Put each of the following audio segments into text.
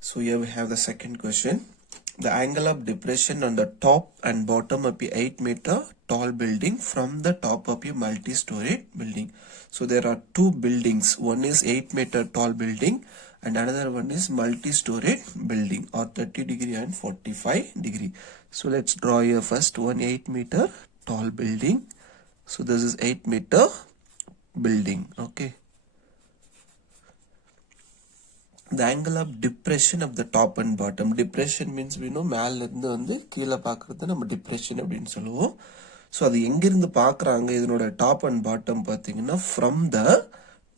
So here we have the second question. The angle of depression on the top and bottom of a 8-meter tall building from the top of a multi-storied building. So there are two buildings. One is 8-meter tall building and another one is multi-storied building or 30 degree and 45 degree. So let's draw here first one 8-meter tall building. So this is 8-meter building. Okay. The angle of depression of the top and bottom. Depression means we know மேல இருந்து வந்து கீழ பார்க்கிறது நம்ம depression அப்படினு சொல்லுவோம். So அது எங்க இருந்து பார்க்கறாங்க இதனோட டாப் அண்ட் பாட்டம் பாத்தீங்கன்னா from the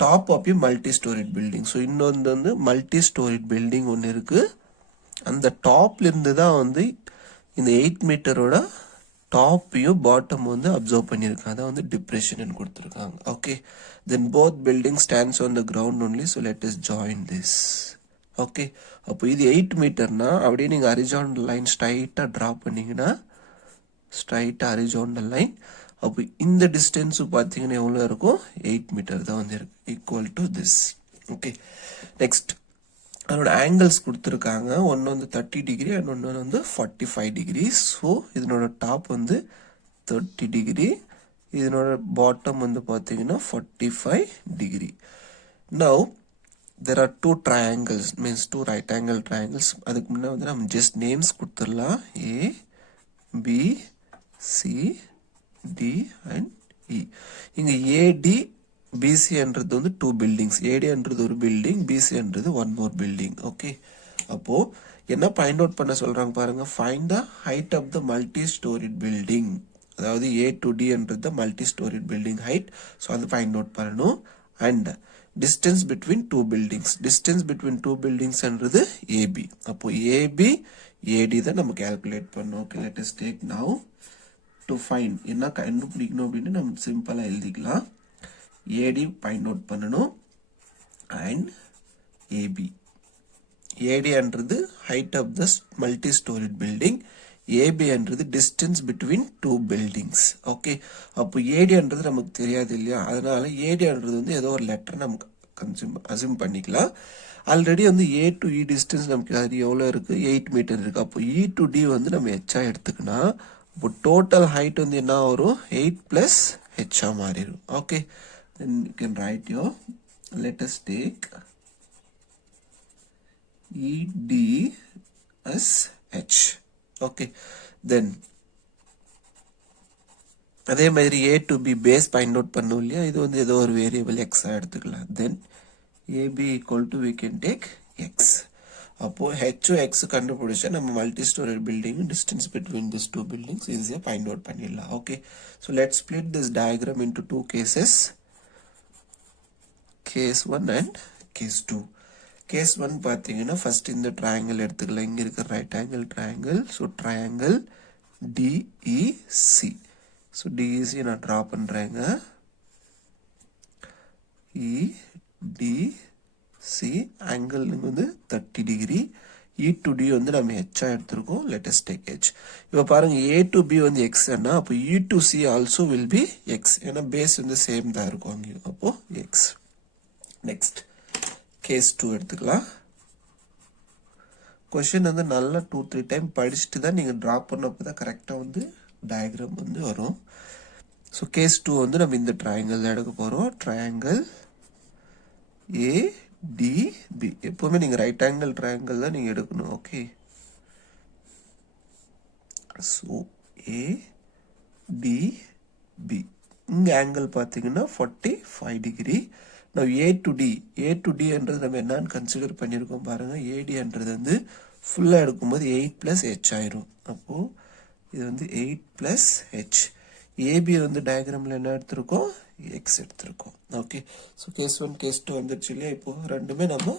top of a multi storied building. So இன்னொரு வந்து multi storied building ஒன்னு இருக்கு. அந்த டாப்ல இருந்து தான் வந்து இந்த 8 மீட்டரோட டாப்பையும் பாட்டம் வந்து அப்சர்வ் பண்ணிருக்காங்க. அத வந்து டிப்ரெஷன் னு கொடுத்திருக்காங்க. Okay. Then both buildings stands on the ground only. So let us join this. Okay. அப்போ இது 8 மீட்டர்னா அப்படியே நீங்க horizontal line ஸ்ட்ரைட்டா டிரா பண்ணீங்கனா ஸ்ட்ரைட்டா horizontal line அப்போ இந்த டிஸ்டன்ஸ் பாத்தீங்கன்னா எவ்வளவு இருக்கும் 8 மீட்டர் தான் வந்து இருக்கு equal to this. Okay. Next அதோட ஆங்கிள்ஸ் கொடுத்திருக்காங்க. ஒன்னு வந்து 30 டிகிரி and ஒன்னு வந்து 45 டிகிரி. சோ இதனோட டாப் வந்து 30 டிகிரி. இதனோட பாட்டம் வந்து பாத்தீங்கன்னா 45 degree. Now there are two triangles, means two right angle triangles. அதுக்கு முன்ன வந்து நம்ம just names கொடுத்துடலாம். A, B, C, D and E. இங்க AD, BC என்றது வந்து two buildings. AD என்றது ஒரு building, BC என்றது one more building. Okay. அப்போ என்ன find out பண்ண சொல்றாங்க பாருங்க. Find the height of the multi-storied building. அதாவது A to D என்றது multi-storied building height. So அது find out பண்ணணும். And distance between two buildings. Distance between two buildings என்றது AB. அப்போ AB, AD தான் நம்ம calculate பண்ணணும். Okay, let us take now to find. என்ன கண்டுபிடிக்கணும் அப்படின்னு நம்ம சிம்பிளா எழுதிக்கலாம். AD find out பண்ணணும். And AB. AD என்றது height of the multi-storied building. AB என்றது distance between two buildings. Okay. அப்போ AD என்றது நமக்கு தெரியாது இல்லையா? அதனால AD என்றது வந்து ஏதோ ஒரு லெட்டர் நமக்கு அஸ்யூம் பண்ணிக்கலாம். ஆல்ரெடி வந்து A to E distance நமக்கு அது எவ்வளவு இருக்கு 8 மீட்டர் இருக்கு. அப்போ E to D வந்து நம்ம h எடுத்துக்கனா அப்போ டோட்டல் ஹைட் வந்து என்ன வரும் 8 plus h மாறிடும். Okay. Then you can write your, let us take ED as h. Okay. Then அதே மாதிரி A to B base find out பண்ணோம் இல்லையா? இது வந்து ஏதோ ஒரு வேரியபிள் x எடுத்துக்கலாம். Then AB equal to we can take x. அப்போ h x கண்டுபிடிச்சா நம்ம multi storage building distance between these two buildings ஈஸியா find out பண்ணிடலாம். Okay. So let's split this diagram into two cases. Case 1 and case 2. Case 1 பாத்தீங்கன்னா first இந்த triangle எடுத்துக்கலாம். இங்க இருக்க right angle triangle. So triangle DEC. So DEC நான் draw பண்றேங்க. EDC angle வந்து 30 degree. E to D வந்து நம்ம h எடுத்துருக்கோம். Let us take h. இப்போ பாருங்க A to B வந்து x னா அப்போ E to C also will be x. ஏன்னா base வந்து சேம் தான் இருக்கும் அங்க. அப்போ x. Next case 2 எடுத்துக்கலாம். क्वेश्चन வந்து நல்லா 2-3 டைம் படிச்சிட்டு தான் நீங்க டிரா பண்ணப்ப தான் கரெக்ட்டா வந்து டயகிராம் வந்து வரும். சோ கேஸ் 2 வந்து நம்ம இந்த ட்ரையாங்கிள் எடுக்க போறோம். Triangle ADB. எப்பவுமே நீங்க ரைட் ஆங்கிள் ட்ரையாங்கிள் தான் நீங்க எடுக்கணும். ஓகே. So ADB. இங்க ஆங்கிள் பாத்தீங்கன்னா 45 degree. Now A to D என்றது நம்ம என்னன்னு கன்சிடர் பண்ணிருக்கோம் பாருங்க. AD என்றது வந்து ஃபுல்லா எடுக்கும்போது 8 plus h ஆயிரும். அப்போ இது வந்து 8 plus h. AB வந்து டயகிராம்ல என்ன எடுத்துருக்கோம் x எடுத்துருக்கோம். ஓகே. சோ கேஸ் 1 கேஸ் 2 வந்துருச்சு இல்லையா? இப்போ ரெண்டுமே நம்ம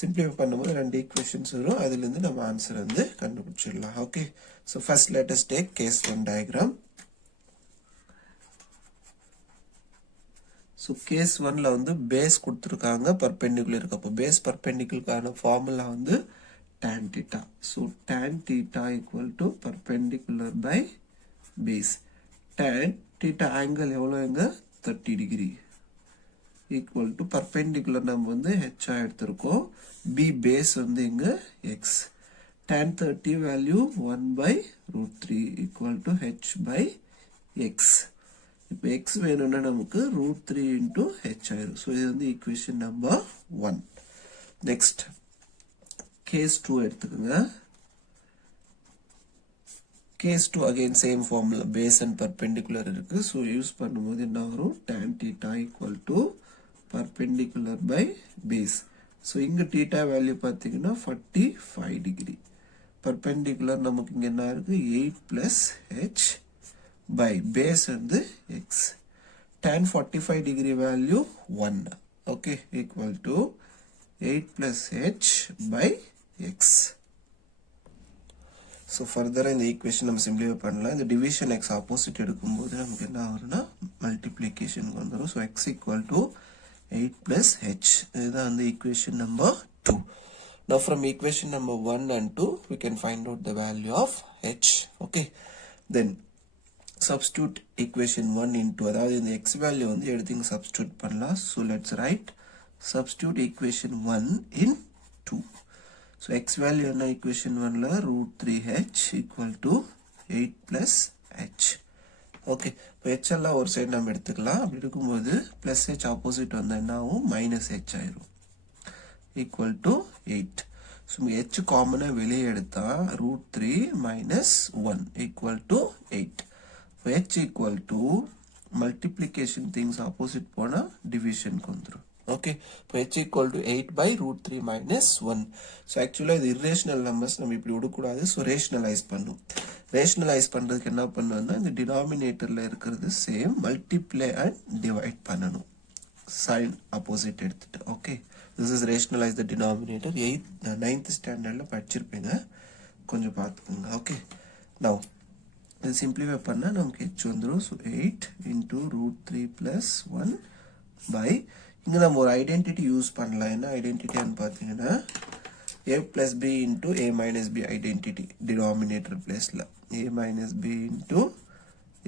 சிம்பிளிஃபை பண்ணும்போது ரெண்டு ஈக்குவேஷன்ஸ் வரும். அதுல இருந்து நம்ம ஆன்சர் வந்து கண்டுபிடிச்சிடலாம். Okay. So first let us take case 1 diagram. So case 1ல வந்து பேஸ் கொடுத்திருக்காங்க perpendicular இருக்கு. அப்போ பேஸ் perpendicularக்கான ஃபார்முலா வந்து tan theta. So tan theta equal to perpendicular by base. Tan theta angle எவ்வளவுங்க 30 degree. equal to perpendicular நம்ம வந்து h எடுத்திருக்கோம். b base வந்து இங்க x. tan 30 value 1 by root 3 equal to h by x. இப்போ x வேணும்னா நமக்கு root 3 into h ஆயிரும். So இது வந்து equation number 1. Next, case 2 எடுத்துக்கங்க. Case 2 again same formula, base and perpendicular இருக்கு. So use பண்ணும்போது என்ன வரும்? tan theta equal to perpendicular by base. So இங்க theta value பார்த்தீங்கன்னா 45 degree. Perpendicular நமக்கு இங்க என்ன இருக்கு? 8 plus h by base வந்து x. Tan 45 degree value 1. Okay, equal to 8 plus h by x. So further in the equation நம்ம simplify பண்ணலாம். இந்த division x opposite எடுக்கும்போது நமக்கு என்ன வரும்னா multiplication வந்துரும். So x equal to 8 plus h. இதுதான் அந்த equation number 2. Now from equation number 1 and 2 we can find out the value of h. Okay. Then substitute equation 1 into அதாவது இந்த x value வந்து எடுத்து இங்க substitute பண்ணலாம். So let's write substitute equation 1 in 2. So x value என்ன equation 1 ல root 3h equal to 8 plus h. Okay, இப்போ h எல்லாம் ஒரு சைடு நம்ம எடுத்துக்கலாம். அப்படி இருக்கும்போது plus h opposite வந்தா என்ன ஆகும்? minus h ஆயிரும். equal to 8. So h காமனா வெளியே எடுத்தா root 3 minus 1 equal to 8. இப்போ h equal to multiplication things opposite போனா division வந்துரும். Okay, இப்போ h equal to 8 by root 3 minus 1. So actually இது irrational numbers நம்ம இப்படி விடக்கூடாது. So rationalize பண்ணும். Rationalize பண்றதுக்கு என்ன பண்ணணும்னா இந்த denominatorல இருக்கிறது same multiply and divide பண்ணணும். Sign opposite எடுத்துட்டு. Okay, this is rationalize the denominator. 9th standardல படிச்சிருப்பீங்க. கொஞ்சம் பார்த்துக்கோங்க. Okay, now இது simplify பண்ணா நமக்கு h வந்துரும். So 8 into root 3 plus 1 by இங்க நம்ம ஒரு ஐடென்டிட்டி யூஸ் பண்ணலாம். என்ன ஐடென்டிட்டின்னு பார்த்தீங்கன்னா a plus b into a minus b identity denominator பிளேஸ்ல a minus b into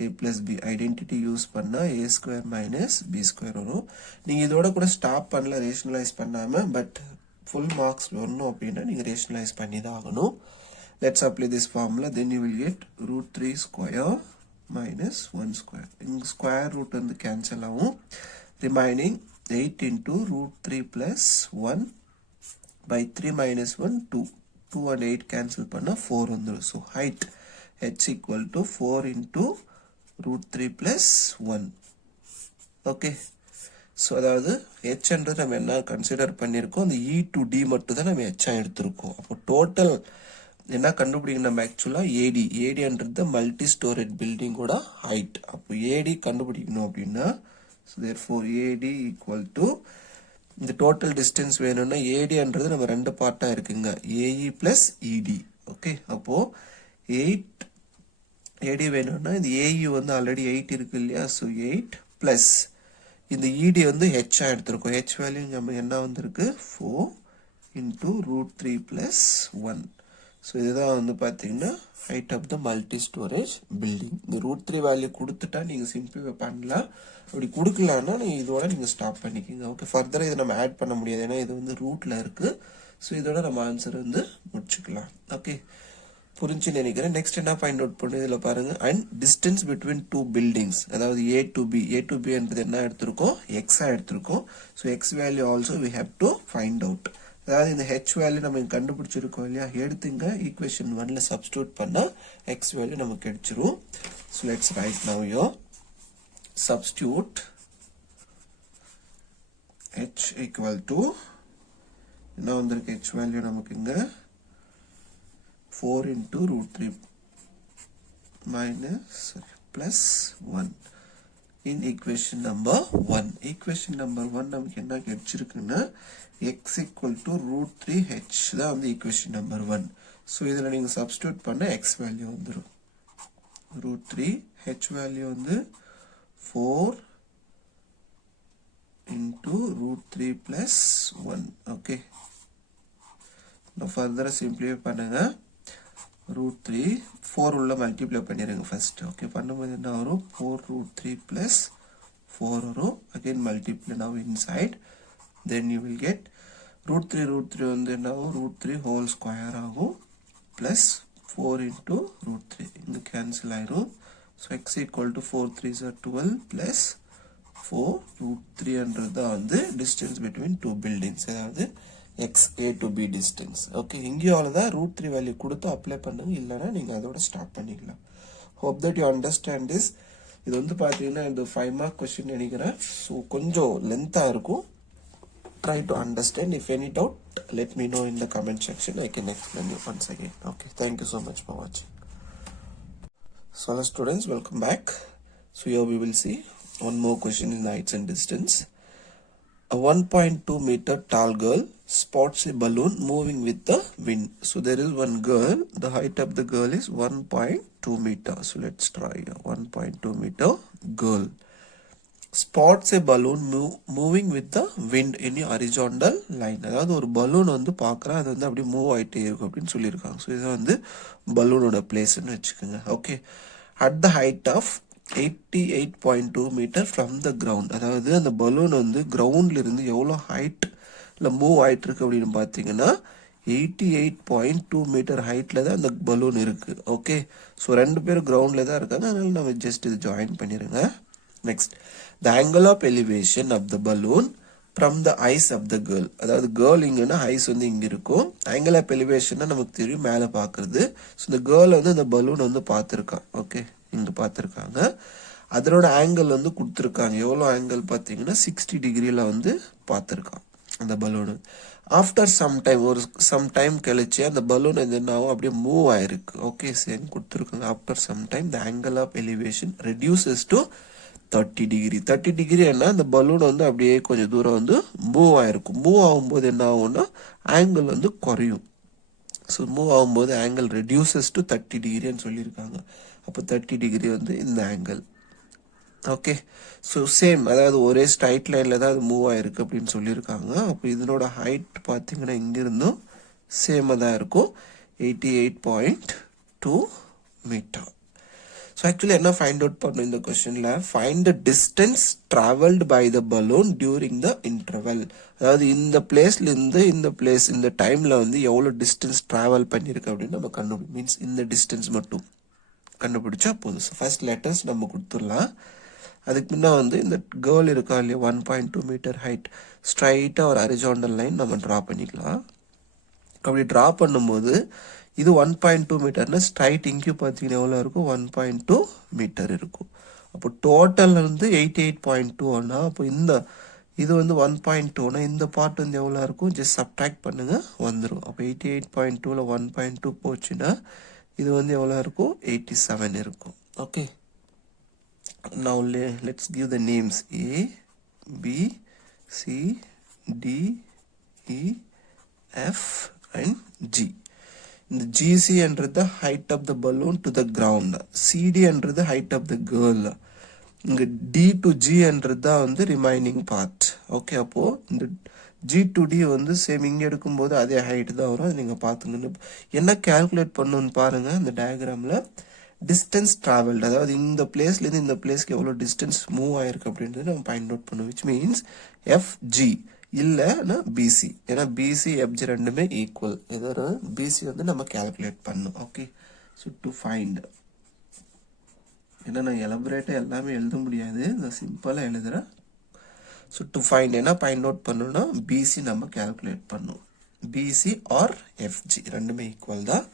a plus b identity use பண்ணா a square minus b square வரும். நீங்க இதோட கூட ஸ்டாப் பண்ணல ரேஷனலைஸ் பண்ணாம, பட் ஃபுல் மார்க்ஸ் வரணும் அப்படின்னா நீங்க ரேஷனலைஸ் பண்ணி தான் ஆகணும். Let's apply this formula. Then you will get root 3 square minus 1 square. இங்க ஸ்கொயர் ரூட் வந்து கேன்சல் ஆகும். Remaining 8 into root 3 plus 1 by 3 minus 1 2. 2 and 8 cancel பண்ணா 4 வந்துரும். So height h equal to 4 into root 3 plus 1. Okay. So அதாவது h என்றது நம்ம என்ன consider பண்ணியிருக்கோம்? அந்த e to d மட்டும் தான் நம்ம h எடுத்திருக்கோம். அப்போ டோட்டல் என்ன கண்டுபிடிக்கணும்? நம்ம ஆக்சுவலா AD என்றது மல்டி ஸ்டோரேஜ் பில்டிங்கோட ஹைட். அப்போ AD கண்டுபிடிக்கணும் அப்படின்னா so therefore AD equal to இந்த total distance வேணும்னா AD என்றது நம்ம ரெண்டு பார்ட்டா இருக்குங்க, AE plus ED. ஓகே, அப்போ 8 AD வேணும்னா இந்த AE வந்து ஆல்ரெடி 8 இருக்கு இல்லையா? so 8 plus இந்த ED வந்து h எடுத்திருக்கோம். h வேல்யூ நம்ம என்ன வந்திருக்கு? 4 into root 3 plus 1. so இதுதான் வந்து பாத்தீங்கன்னா height of the multi storage building. இந்த root 3 வேல்யூ கொடுத்துட்டா நீங்க சிம்பிளிஃபை பண்ணலாம். அப்படி கொடுக்கலன்னா நீங்க இதோட நீங்க ஸ்டாப் பண்ணிக்கங்க. ஓகே, ஃபர்தரா இதை நம்ம ஆட் பண்ண முடியாது, ஏன்னா இது வந்து ரூட்ல இருக்கு. ஸோ இதோட நம்ம ஆன்சர் வந்து முடிச்சுக்கலாம். ஓகே, புரிஞ்சு நினைக்கிறேன். நெக்ஸ்ட் என்ன ஃபைண்ட் அவுட் பண்ணு இதுல பாருங்க. And distance between two buildings, அதாவது ஏ டு பி என்பது என்ன எடுத்திருக்கோம்? எக்ஸா எடுத்திருக்கோம். So x value also we have to find out. அதாவது இந்த ஹெச் வேல்யூ நம்ம கண்டுபிடிச்சிருக்கோம் இல்லையா? எடுத்துங்க ஈக்குவேஷன் 1ல சப்ஸ்டிட்யூட் பண்ணா எக்ஸ் வேல்யூ நமக்கு கிடைச்சிரும். So let's write now you substitute h equal to என்ன வந்திருக்கு? h வேல்யூ நமக்கு இங்க 4 into root 3 minus plus 1 in equation number 1. equation number 1 நமக்கு என்ன கிடைச்சிருக்குன்னா x equal to root 3h தான் வந்து equation number 1. so இதுல நீங்க substitute பண்ண x வேல்யூ வந்துரும். root 3 h வேல்யூ வந்து 4 into root 3 plus 1. okay, now further simplify பண்ணுங்க. root 3 4 உள்ள multiply பண்ணிருங்க first. okay, பண்ணும்போது என்ன வரும்? 4 root 3 plus 4 வரும். again multiply now inside, then you will get root 3 வந்து என்ன ஆகும், root 3 whole square ஆகும் plus 4 into root 3 இங்க cancel ஆயிரும். so x equal to 4 3s are 12 plus 4 root 3 என்றது வந்து distance between two buildings, அதாவது x a to b distance. okay, இங்கே அவ்வளவுதான் root 3 வேல்யூ கொடுத்து அப்ளை பண்ணுங்க, இல்லைன்னா நீங்க அதோட ஸ்டாப் பண்ணிக்கலாம். hope that you understand this. இது வந்து பார்த்தீங்கன்னா இந்த 5 mark question நினைக்கிறேன். ஸோ கொஞ்சம் லென்த்தாக இருக்கும். try to understand. If any doubt, let me know in the comment section. I can explain you once again. Okay, thank you so much for watching. So hello students, welcome back. So here we will see one more question in heights and distance. A 1.2 meter tall girl spots a balloon moving with the wind. So there is one girl, the height of the girl is 1.2 meter. So let's try 1.2 meter girl spots a balloon moving with the wind in a horizontal line. அதாவது ஒரு balloon வந்து பார்க்குறேன், அது வந்து அப்படியே move ஆகிட்டே இருக்கும் அப்படின்னு சொல்லியிருக்காங்க. ஸோ இதை வந்து பலூனோட பிளேஸ்ன்னு வச்சுக்கோங்க. Okay, at the height of 88.2 metre from the ground. அதாவது அந்த பலூன் வந்து கிரவுண்ட்ல இருந்து எவ்வளோ ஹைட்ல மூவ் ஆயிட்டு இருக்கு அப்படின்னு பார்த்தீங்கன்னா 88.2 மீட்டர் ஹைட்ல தான் அந்த பலூன் இருக்கு. ஓகே, ஸோ ரெண்டு பேரும் கிரவுண்ட்ல தான் இருக்காங்க, அதனால நம்ம ஜஸ்ட் இது ஜாயின் பண்ணிருங்க. Next, the angle of elevation of the balloon from the eyes of the girl. அதாவது கேர்ள் இங்கன்னா ஐஸ் வந்து இங்க இருக்கும். angle of elevation நமக்கு தெரியும், மேலே பார்க்கறது. ஸோ இந்த கேர்ள் வந்து இந்த பலூன் வந்து பார்த்துருக்கான். ஓகே, இங்க பார்த்துருக்காங்க. அதனோட ஆங்கிள் வந்து கொடுத்துருக்காங்க. எவ்வளோ ஆங்கிள் பார்த்தீங்கன்னா 60 டிகிரியில் வந்து பார்த்துருக்கான் அந்த பலூனு. ஆஃப்டர் சம் டைம் கழிச்சு அந்த பலூன் என்ன ஆகும், அப்படியே மூவ் ஆயிருக்கு. ஓகே, சேம் கொடுத்துருக்காங்க. After some time the angle of elevation reduces to 30 degree. 30 degree என்ன, அந்த பலூன் வந்து அப்படியே கொஞ்சம் தூரம் வந்து மூவ் ஆயிருக்கும். மூவ் ஆகும்போது என்ன ஆகும்னா ஆங்கிள் வந்து குறையும். ஸோ மூவ் ஆகும்போது ஆங்கிள் ரெடியூசஸ் டு 30 டிகிரின்னு சொல்லியிருக்காங்க. அப்போ 30 டிகிரி வந்து இந்த ஆங்கிள். ஓகே, ஸோ சேம், அதாவது ஒரே ஸ்ட்ரைட் லைனில் தான் அது மூவ் ஆயிருக்கு அப்படின்னு சொல்லியிருக்காங்க. அப்போ இதனோட ஹைட் பார்த்தீங்கன்னா இங்கிருந்தும் சேமாக தான் இருக்கும், 88.2 மீட்டர். ஸோ ஆக்சுவலி என்ன ஃபைண்ட் அவுட் பண்ணணும் இந்த கொஸ்டின்ல, find the distance travelled by the balloon during the interval. அதாவது இந்த பிளேஸ்ல இருந்து இந்த பிளேஸ் இந்த டைம்ல வந்து எவ்வளோ டிஸ்டன்ஸ் டிராவல் பண்ணியிருக்கு அப்படின்னு நம்ம கண்டுபிடி, மீன்ஸ் இந்த டிஸ்டன்ஸ் மட்டும் கண்டுபிடிச்சா போதும். ஸோ ஃபர்ஸ்ட் லெட்டர்ஸ் நம்ம கொடுத்துடலாம். அதுக்கு முன்னா வந்து இந்த கேர்ள் இருக்கா இல்லையா, 1.2 மீட்டர் ஹைட், ஸ்ட்ரைட்டாக ஒரு ஹரிசாண்டல் லைன் நம்ம ட்ரா பண்ணிக்கலாம். அப்படி ட்ரா பண்ணும்போது இது 1.2 மீட்டர்னா ஸ்ட்ரைட் இங்கே பார்த்தீங்கன்னா எவ்வளோ இருக்கும், 1.2 மீட்டர் இருக்கும். அப்போ டோட்டல் வந்து 88.2னா, அப்போ இந்த இது வந்து 1.2னா இந்த பார்ட் வந்து எவ்வளோ இருக்கும், ஜஸ்ட் சப்ட்ராக்ட் பண்ணுங்க வந்துடும். அப்போ 88.2ல 1.2 போச்சுன்னா இது வந்து எவ்வளோ இருக்கும், 87 இருக்கும். Okay, now let's give the names A, B, C, D, E, F and G. இந்த GC என்றது height of the balloon to the ground, CD என்றது height of the girl, இங்க D to G என்றது தான் வந்து ரிமைனிங் பார்ட். ஓகே, அப்போ இந்த G to D வந்து சேம் இங்க எடுக்கும்போது அதே ஹைட் தான் வரும். அது நீங்க பாத்துங்க. என்ன கால்குலேட் பண்ணணும்னு பாருங்க இந்த டயக்ராம்ல. டிஸ்டன்ஸ் டிராவல்டு, அதாவது இந்த பிளேஸ்ல இருந்து இந்த பிளேஸ்க்கு எவ்வளவு டிஸ்டன்ஸ் மூவ் ஆயிருக்கு அப்படின்றது நம்ம ஃபைண்ட் அவுட் பண்ணுவோம். விச் மீன்ஸ் FG இல்லைன்னா பிசி, ஏன்னா பிசி எஃப்ஜி ரெண்டுமே ஈக்குவல். ஏதோ பிசி வந்து நம்ம கால்குலேட் பண்ணும். ஓகே, ஸோ டு ஃபைண்ட், ஏன்னா நான் எலபரேட்டாக எல்லாமே எழுத முடியாது, நான் சிம்பிளாக எழுதுறேன். ஸோ டு ஃபைண்ட் என்ன ஃபைண்ட் அவுட் பண்ணணும்னா பிசி நம்ம கால்குலேட் பண்ணும். பிசி ஆர் எஃப்ஜி ரெண்டுமே ஈக்குவல் தான்.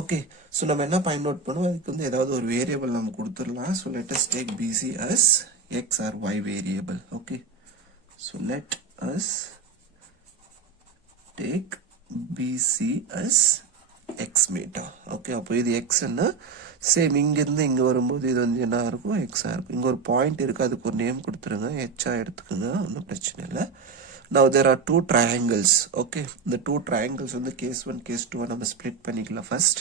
ஓகே, ஸோ நம்ம என்ன ஃபைண்ட் அவுட் பண்ணுவோம், அதுக்கு வந்து ஏதாவது ஒரு வேரியபிள் நம்ம கொடுத்துடலாம். So let us take BC as x or y variable. Okay, so let us take BC as x meter. Okay, அப்போ இது எக்ஸ்ன்னா சேம் இங்கிருந்து இங்கே வரும்போது இது வந்து என்ன இருக்கும், எக்ஸாக இருக்கும். இங்கே ஒரு பாயிண்ட் இருக்குது, அதுக்கு ஒரு நேம் கொடுத்துருங்க, ஹெச்சாக எடுத்துக்கோங்க, ஒன்றும் பிரச்சனை இல்லை. now there are two triangles. Okay, இந்த டூ ட்ரையாங்கிள்ஸ் வந்து கேஸ் 1 கேஸ் 2 நம்ம ஸ்ப்ளிட் பண்ணிக்கலாம் ஃபர்ஸ்ட்.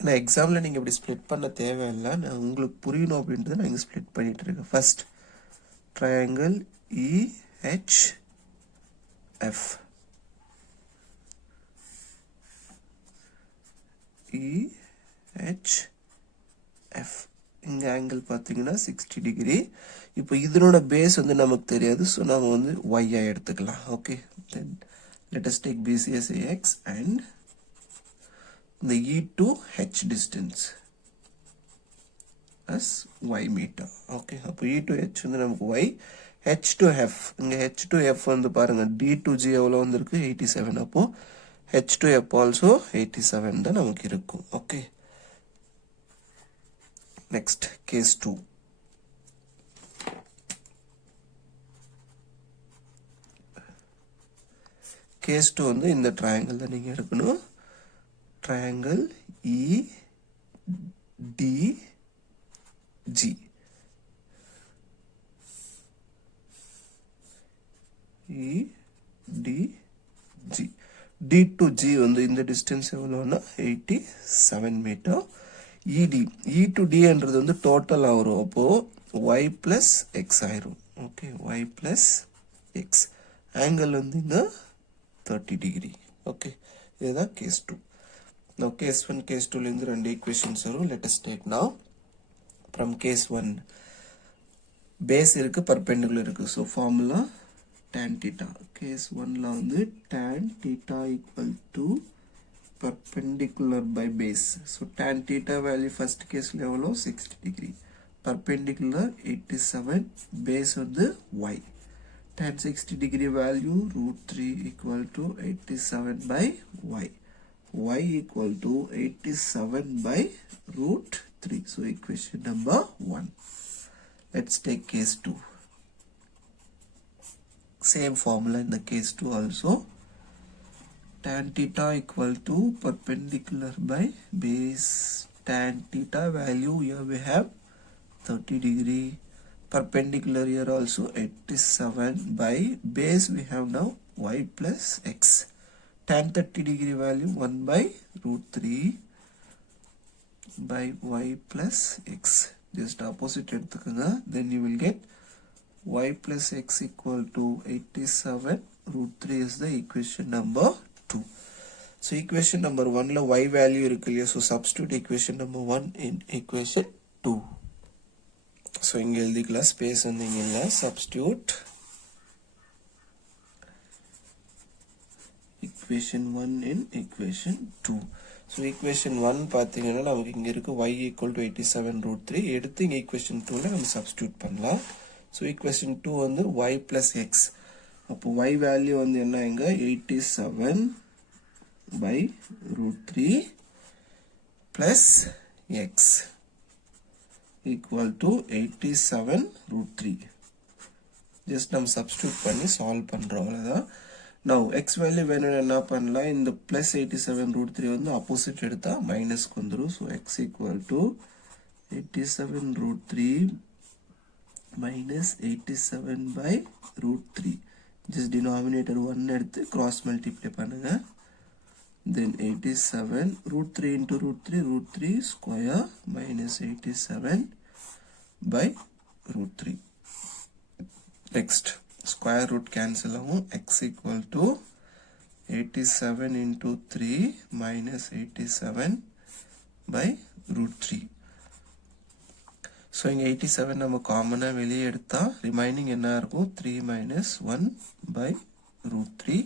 நான் எக்ஸாமில் நீங்கள் இப்படி ஸ்ப்ளிட் பண்ண தேவையில்லை, நான் உங்களுக்கு புரியணும் அப்படின்றது நான் இங்கே ஸ்ப்ளிட் பண்ணிட்டு இருக்கேன். First triangle EHF, EHF. இங்கே ஆங்கிள் பார்த்தீங்கன்னா 60 டிகிரி. இப்போ இதனோட பேஸ் வந்து நமக்கு தெரியாது, ஸோ நம்ம வந்து ஒய்யா எடுத்துக்கலாம். Okay, then let us take BC as x and the E to H distance as y meter. Okay, அப்போ E to H வந்து நமக்கு y, H to F, இங்கே H to F வந்து பாருங்க D to G எவ்வளோ வந்துருக்கு 87. அப்போ H to F also 87 தான் நமக்கு இருக்கும். Okay, next case 2. கேஸ் 2 வந்து இந்த ட்ரையாங்கிள் தான் நீங்கள் எடுக்கணும். Triangle EDG. EDG. D to G வந்து இந்த டிஸ்டன்ஸ் எவ்வளோன்னா 87 meter. ED, E to D என்றது வந்து டோட்டலாக வரும். அப்போது y plus x ஆயிரும். Okay, y plus x. Angle வந்து இங்கே 30 டிகிரி. ஓகே, இதுதான் கேஸ் 2. Now case 1, case 2 இருந்து ரெண்டு ஈக்குவேஷன்ஸ் வரும். let us take now from case 1. Base இருக்கு, பர்பெண்டிகுலர் இருக்கு. So formula tan theta. Case 1ல வந்து tan theta equal to perpendicular by base. So tan theta value first case எவ்வளோ 60 degree, perpendicular 87, base வந்து y. Tan 60 degree value √3 equal to 87 by y. Y equal to 87 by √3. So equation number 1. Let's take case 2. Same formula in the case 2 also. Tan theta equal to perpendicular by base. Tan theta value here we have 30 degree. Perpendicular here also 87 by base we have now y plus x. Tan 30 degree value 1 by √3 by y plus x. Just opposite எடுத்துக்கங்க. Then you will get y plus x equal to 87. √3 is the equation number 2. So equation number 1 la y value இருக்கு இல்லையா, so substitute equation number 1 in equation 2. So இங்க எழுதிக்கலாம், space வந்து இங்க இல்ல, substitute equation 1 in equation 2. So equation 1 பார்த்தீங்கன்னா நமக்கு இங்க இருக்கு y equal to 87 √3. எடுத்து இங்க equation 2ல நம்ம substitute பண்ணலாம். So equation 2 வந்து y plus x. அப்போ y value வந்து என்ன, இங்க 87 by √3 plus x equal to 87 √3. just நம்ம substitute பண்ணி solve பண்றோம், அவ்வளவுதான். now x value வேணும்னா என்ன பண்ணலாம், இந்த plus 87 √3 வந்து opposite எடுத்தா minus வந்துரும். so x equal to 87 √3 minus 87 by √3. just denominator 1 எடுத்து cross multiply பண்ணுங்க. then 87 √3 into √3 square minus 87 by √3. next square root cancel ஆகும். x equal to 87 into 3 minus 87 by √3. so இங்க 87 நம்ம காமனா வெளியே எடுத்தா ரிமைனிங் என்ன இருக்கும், 3 minus 1 by √3.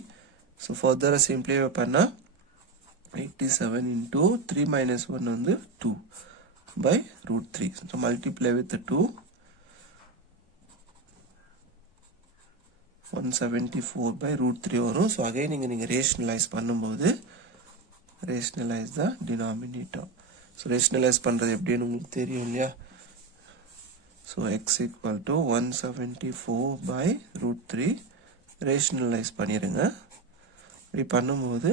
so further simplify பண்ணா 87 into 3 minus 1 வந்து 2 by √3. so multiply with the 2, 174 by √3 வரும். so again நீங்க rationalize பண்ணும்போது rationalize the denominator. so rationalize பண்றது எப்படின்னு உங்களுக்கு தெரியும் இல்லையா. so x equal to 174 by √3 rationalize பண்ணிருங்க. இப்படி பண்ணும்போது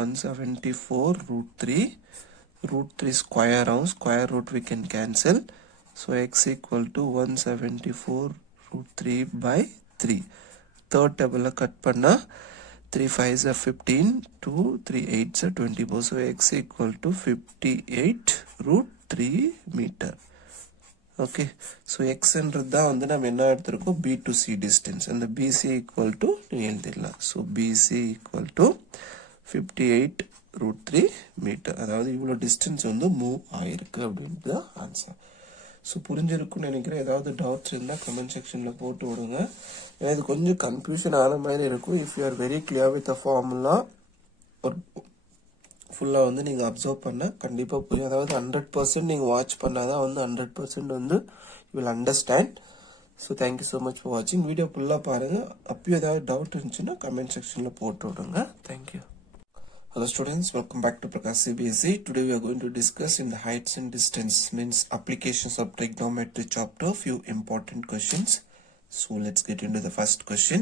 174 √3 square round, square root we can cancel. so x equal to 174 √3 by 3. third table cut பண்ணா 3 5s are 15, 2 3 8s are 24. so x equal to 58 √3 meter. okay, so x என்றதா வந்து நம்ம என்ன எடுத்துறோம், b to c distance, and the bc equal to எழுதிடலாம். so bc equal to 58 √3 meter. அதாவது இவ்வளவு distance வந்து move ஆயிருக்கு அப்படின்றது ஆன்சர். ஸோ புரிஞ்சிருக்குன்னு நினைக்கிறேன். ஏதாவது டவுட்ஸ் இருந்தால் கமெண்ட் செக்ஷனில் போட்டு விடுங்க. ஏன்னா இது கொஞ்சம் கன்ஃபியூஷன் ஆன மாதிரி இருக்கும். If you are very clear with the formula ஒரு ஃபுல்லாக வந்து நீங்கள் அப்சர்வ் பண்ண கண்டிப்பாக புரியும். அதாவது 100% நீங்கள் வாட்ச் பண்ணாதான் வந்து 100% வந்து you will understand. So thank you so much for வாட்சிங். வீடியோ ஃபுல்லாக பாருங்கள். அப்பயும் ஏதாவது டவுட் இருந்துச்சுன்னா கமெண்ட் செக்ஷனில் போட்டு விடுங்க. Thank you. Hello students, welcome back to Prakash CBSE. Today we are going to discuss in the heights and distance means applications of trigonometry chapter few important questions. So let's get into the first question.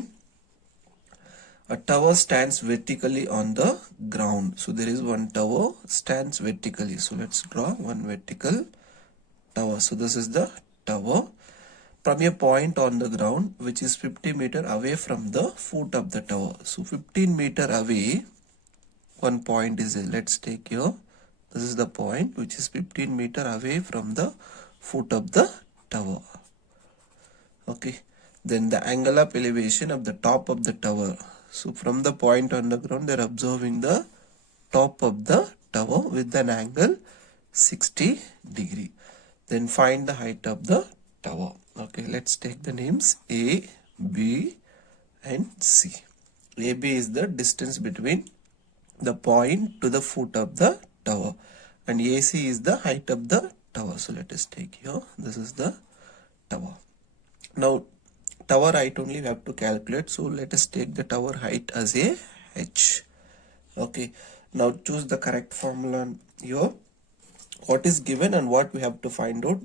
A tower stands vertically on the ground. So there is one tower stands vertically. So let's draw one vertical tower. So this is the tower. From a point on the ground which is 50 meter away from the foot of the tower. So 15 meter away, one point is there. Let's take here. This is the point which is 15 meter away from the foot of the tower. Okay. Then the angle of elevation of the top of the tower. So from the point on the ground, they are observing the top of the tower with an angle 60 degree. Then find the height of the tower. Okay, let's take the names A, B and C. AB is the distance between the point to the foot of the tower and AC is the height of the tower. So let us take here. This is the tower. Now tower height only we have to calculate. So let us take the tower height as a h. Okay. Now choose the correct formula here. What is given and what we have to find out.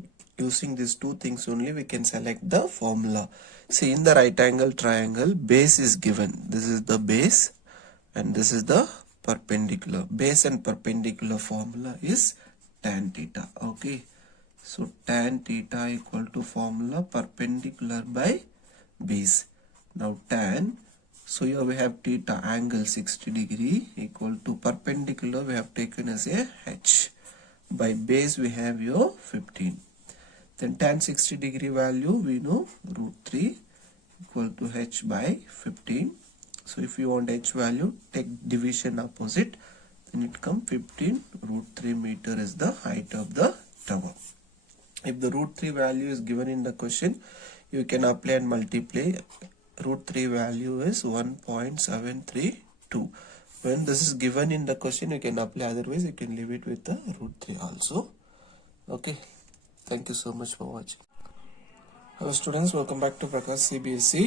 Using these two things only we can select the formula. See, in the right angle triangle, base is given. This is the base and this is the perpendicular. Base and perpendicular formula is tan theta. Okay. So tan theta equal to formula perpendicular by base. Now tan. So here we have theta angle 60 degree equal to perpendicular we have taken as a h. By base we have here 15. Then tan 60 degree value we know √3 equal to h by 15. So if you want h value, take division opposite. Then it come 15 √3 meter is the height of the tower. If the √3 value is given in the question, you can apply and multiply. √3 value is 1.732. When this is given in the question, you can apply. Otherwise, you can leave it with the √3 also. Okay. Thank you so much for watching. Hello students, welcome back to Prakash CBSE.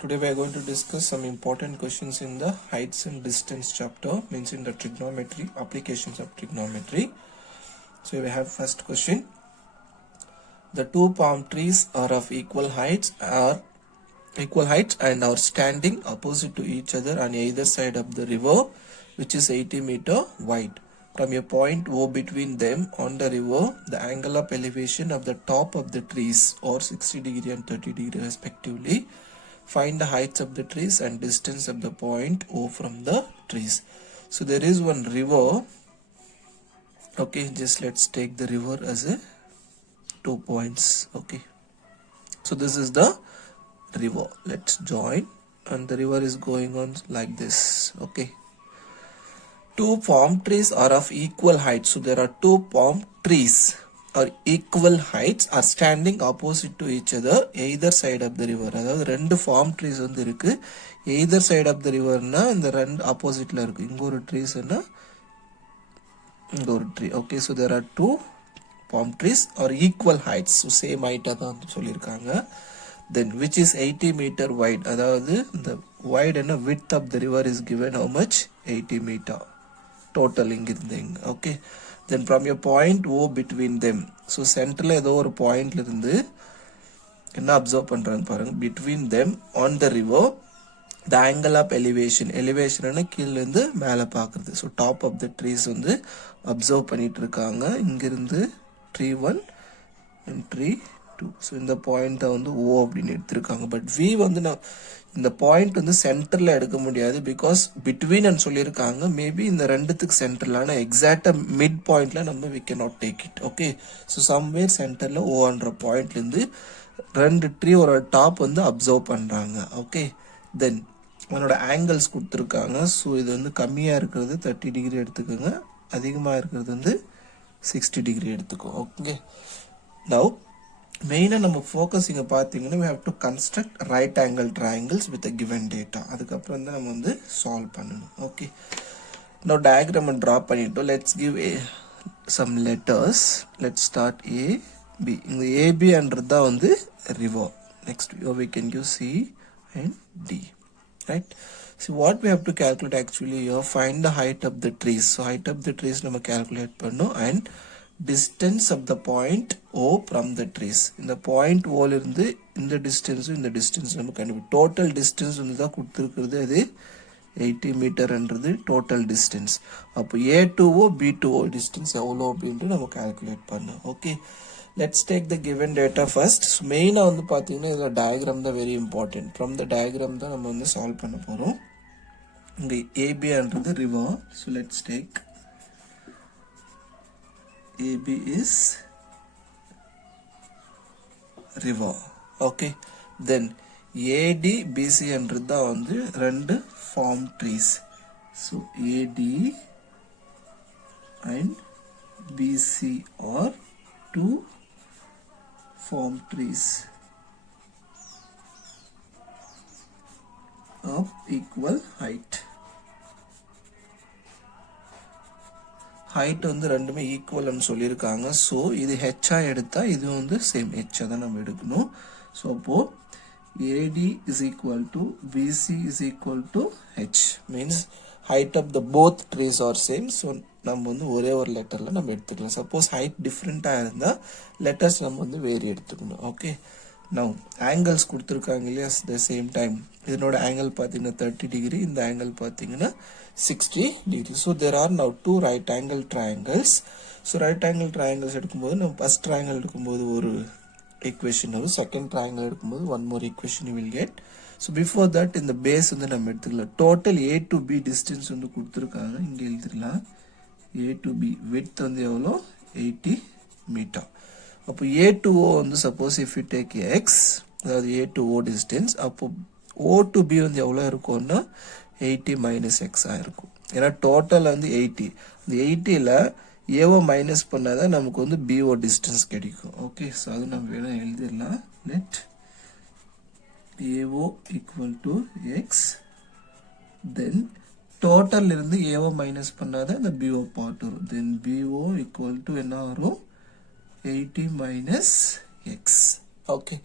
Today we are going to discuss some important questions in the heights and distance chapter, means in the trigonometry, applications of trigonometry. So we have first question. The two palm trees are of equal heights and are standing opposite to each other on either side of the river, which is 80 meter wide. From a point O between them on the river, the angle of elevation of the top of the trees or 60 degree and 30 degree respectively. Find the heights of the trees and distance of the point O from the trees. So there is one river. Okay, just let's take the river as a 2 points. Okay, so this is the river. Let's join and the river is going on like this. Okay. Two palm trees are of equal height. So there are two palm trees or equal heights are standing opposite to each other either side of the river. அதாவது ரெண்டு palm trees வந்து இருக்கு. Either side of the river னா இந்த ரெண்டு oppositeல இருக்கு. இங்க ஒரு trees னா இங்க ஒரு tree. Okay, so there are two palm trees or equal heights. So same height தான் சொல்லிருக்காங்க. Then which is 80 meter wide. அதாவது the wide and width of the river is given how much? 80 meter. Total இங்கிருந்து இங்க. Okay. Then from a point O between them. So centerல ஏதோ ஒரு பாயிண்ட்ல இருந்து என்ன அப்சர்வ் பண்றாங்க பாருங்க. Between them on the river, the angle of elevation. Elevation கீழ இருந்து மேல பாக்குறது. So top of the trees வந்து அப்சர்வ் பண்ணிட்டு இருக்காங்க. இங்கிருந்து tree 1 and tree 2. So இந்த பாயிண்ட வந்து O அப்படின்னு எடுத்திருக்காங்க. பட் V வந்து நான் இந்த பாயிண்ட் வந்து சென்டர்ல எடுக்க முடியாது. பிகாஸ் பிட்வீன் ன்னு சொல்லியிருக்காங்க. மேபி இந்த ரெண்டுத்துக்கு சென்டர்லான எக்ஸாக்டா மிட் பாயிண்ட்ல நம்ம we cannot take it. Okay, so somewhere சென்டர்ல ஓன்ற பாயிண்ட்ல இருந்து ரெண்டு ட்ரீ ஒரு டாப் வந்து அப்சர்வ் பண்றாங்க. ஓகே, தென் அதனோட ஆங்கிள்ஸ் கொடுத்துருக்காங்க. ஸோ இது வந்து கம்மியா இருக்கிறது 30 டிகிரி எடுத்துக்கோங்க, அதிகமா இருக்கிறது வந்து 60 டிகிரி எடுத்துக்கோ. ஓகே, நவ் மெயினாக நம்ம ஃபோக்கஸ் இங்கே பார்த்தீங்கன்னா we have to construct right angle triangles with a given data. அதுக்கப்புறம் தான் நம்ம வந்து சால்வ் பண்ணணும். ஓகே, now diagram draw பண்ணிட்டோம். let's give some letters. let's start A B. இந்த AB என்றது தான் வந்து river. next we can give C and D, right? So what we have to calculate actually here, find the height of the trees. so height of the trees நம்ம calculate பண்ணோம் and distance of the point O from the trees. இந்த point O இருந்து இந்த distance இந்த distance நம்ம கண்டுபிடி. total distance வந்து தான் கொடுத்திருக்கிறது. அது 80 மீட்டர் என்றது total distance. அப்போ A to O B to O distance எவ்வளோ அப்படின்ட்டு நம்ம calculate பண்ணோம். Okay, let's take the given data first. மெயினாக வந்து பார்த்தீங்கன்னா இதில் diagram தான் very important. from the diagram தான் நம்ம வந்து solve பண்ண போகிறோம். இங்கே AB என்றது river. so let's take AB is river. okay, then AD BC என்றது தான் வந்து ரெண்டு form trees. so AD and BC are two form trees of equal height. height வந்து ரெண்டுமே ஈக்குவல்னு சொல்லியிருக்காங்க. ஸோ இது ஹெச்ஆ எடுத்தா இது வந்து சேம் ஹெச்ஆ தான் நம்ம எடுக்கணும். ஸோ அப்போ AD is equal to BC is equal to h means height of the both trees are same. So நம்ம வந்து ஒரே ஒரு லெட்டரில் நம்ம எடுத்துக்கலாம். சப்போஸ் ஹைட் டிஃப்ரெண்ட்டாக இருந்தால் லெட்டர்ஸ் நம்ம வந்து வேறு எடுத்துக்கணும். ஓகே, நவ் ஆங்கிள்ஸ் கொடுத்துருக்காங்க இல்லையா, த சேம் டைம் இதனோட ஆங்கிள் பார்த்தீங்கன்னா 30 டிகிரி, இந்த ஆங்கிள் பார்த்தீங்கன்னா 60 degree. So there are now two right angle triangles. So right angle triangles எடுக்கும்போது நம்ம ஃபர்ஸ்ட் ட்ரையாங்கிள் எடுக்கும்போது ஒரு ஈக்குவேஷன் வரும், செகண்ட் ட்ரையாங்கிள் எடுக்கும்போது one more equation you will get. So before that இந்த பேஸ் வந்து நம்ம எடுத்துக்கலாம். Total A to B distance வந்து கொடுத்துருக்காங்க, இங்கே எழுதிடலாம். A to B width வந்து எவ்வளோ 80 மீட்டர். அப்போ A to O வந்து suppose if you take X, அதாவது A to O டிஸ்டன்ஸ், அப்போ O to B வந்து எவ்வளோ இருக்கும்னா 80 மைனஸ் எக்ஸாக இருக்கும். ஏன்னா டோட்டல் வந்து 80, அந்த 80ல் ஏஓ மைனஸ் பண்ணாதான் நமக்கு வந்து பிஓ டிஸ்டன்ஸ் கிடைக்கும். ஓகே, ஸோ அது நம்ம வேணால் எழுதிடலாம். Let AO equal to x, then total இருந்து ஏஓ மைனஸ் பண்ணாதான் இந்த பிஓ பார்ட் வரும். தென் பிஓ ஈக்குவல் டு என்ன வரும் 80 மைனஸ் எக்ஸ். ஓகே,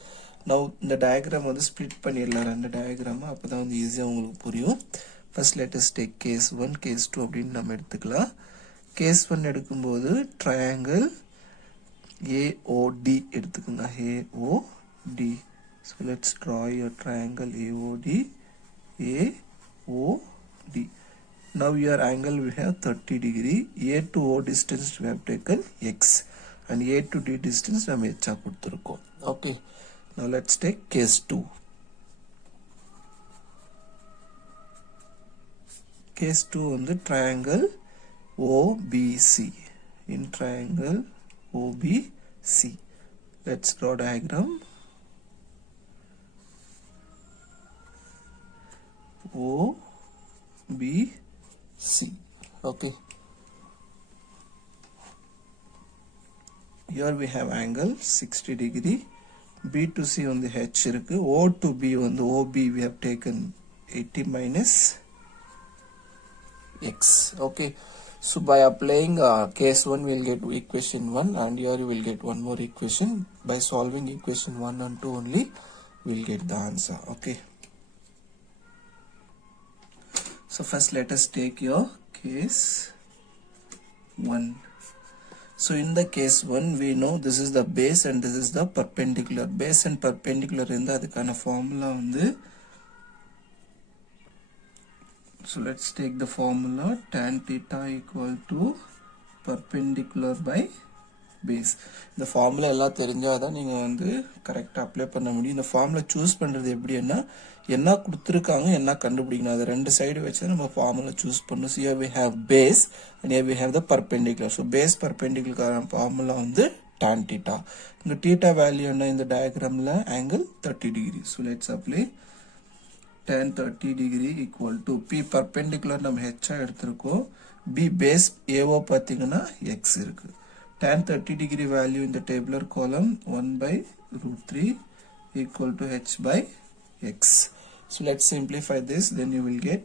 நான் இந்த டயக்ராம் வந்து ஸ்ப்ளிட் பண்ணிடலாம் ரெண்டு டயக்ராம், அப்போ தான் வந்து ஈஸியாக உங்களுக்கு புரியும். First let's take case 1 case 2 அப்படின்னு நம்ம எடுத்துக்கலாம். கேஸ் 1 எடுக்கும்போது ட்ரையாங்கிள் ஏஓடி எடுத்துக்கோங்க, AOD. So let's draw your triangle AOD, AOD. Now your angle we have 30 degree. A to O distance we have taken X and A to D distance நம்ம H கொடுத்திருக்கோம். Okay, now let's take case 2. Case 2 வந்து triangle OBC. In triangle OBC, let's draw diagram. OBC. Okay, here we have angle 60 degree. B to C on the H இருக்கு. O to B on the OB we have taken 80 minus X. Okay, so by applying case 1 we will get equation 1 and here you will get one more equation. By solving equation 1 and 2 only we will get the answer. Okay, so first let us take your case 1. So in the case 1 we know this is the base and this is the perpendicular. Base and perpendicular இருந்தா அதுக்கான formula வந்து, so let's take the formula tan theta equal to perpendicular by base. இந்த formula எல்லாம் தெரிஞ்சாதான் நீங்கள் வந்து கரெக்டாக apply பண்ண முடியும். இந்த ஃபார்முலா சூஸ் பண்ணுறது எப்படின்னா என்ன கொடுத்துருக்காங்க என்ன கண்டுபிடிக்கணும், அது ரெண்டு சைடு வச்சு நம்ம ஃபார்முலா சூஸ் பண்ணணும். So here we have base and here we have the perpendicular. So base perpendicular formula வந்து tan theta. இந்த theta வேல்யூ என்ன இந்த டயக்ராமில் angle 30 degree. So let's apply tan 30 degree equal to P perpendicular நம்ம H எடுத்திருக்கோம், B base AO பார்த்தீங்கன்னா X இருக்கு. tan 30 degree value in the tabular column 1 by root 3 equal to h by x. So let's simplify this. Then you will get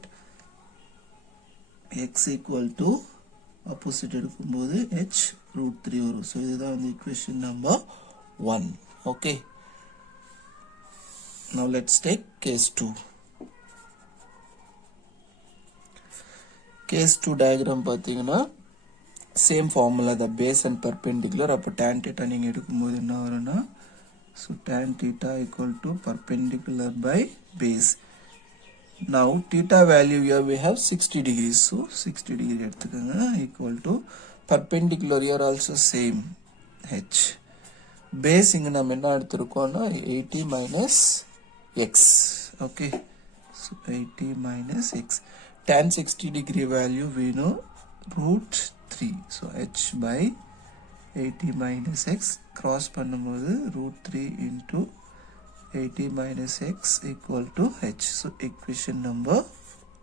x equal to opposite எடுக்கும்போது h root 3 வரும். So இதுதான் வந்து equation number 1. Okay. Now let's take case 2. Case 2 diagram பார்த்தீங்கன்னா same formula, the base and perpendicular. அப்போ tan theta நீங்க எடுக்கும்போது என்ன வரும்னா, so tan theta equal to perpendicular by base. Now theta value here we have 60 degrees, so 60 degree எடுத்துக்கங்க equal to perpendicular here also same h. Base இங்க நம்ம என்ன எடுத்துருக்கோம்னா 80 minus x. Okay, so 80 minus x. Tan 60 degree value we know root 3, so h by 80 minus x cross பண்ணும்போது root 3 into 80 minus x equal to h. So equation number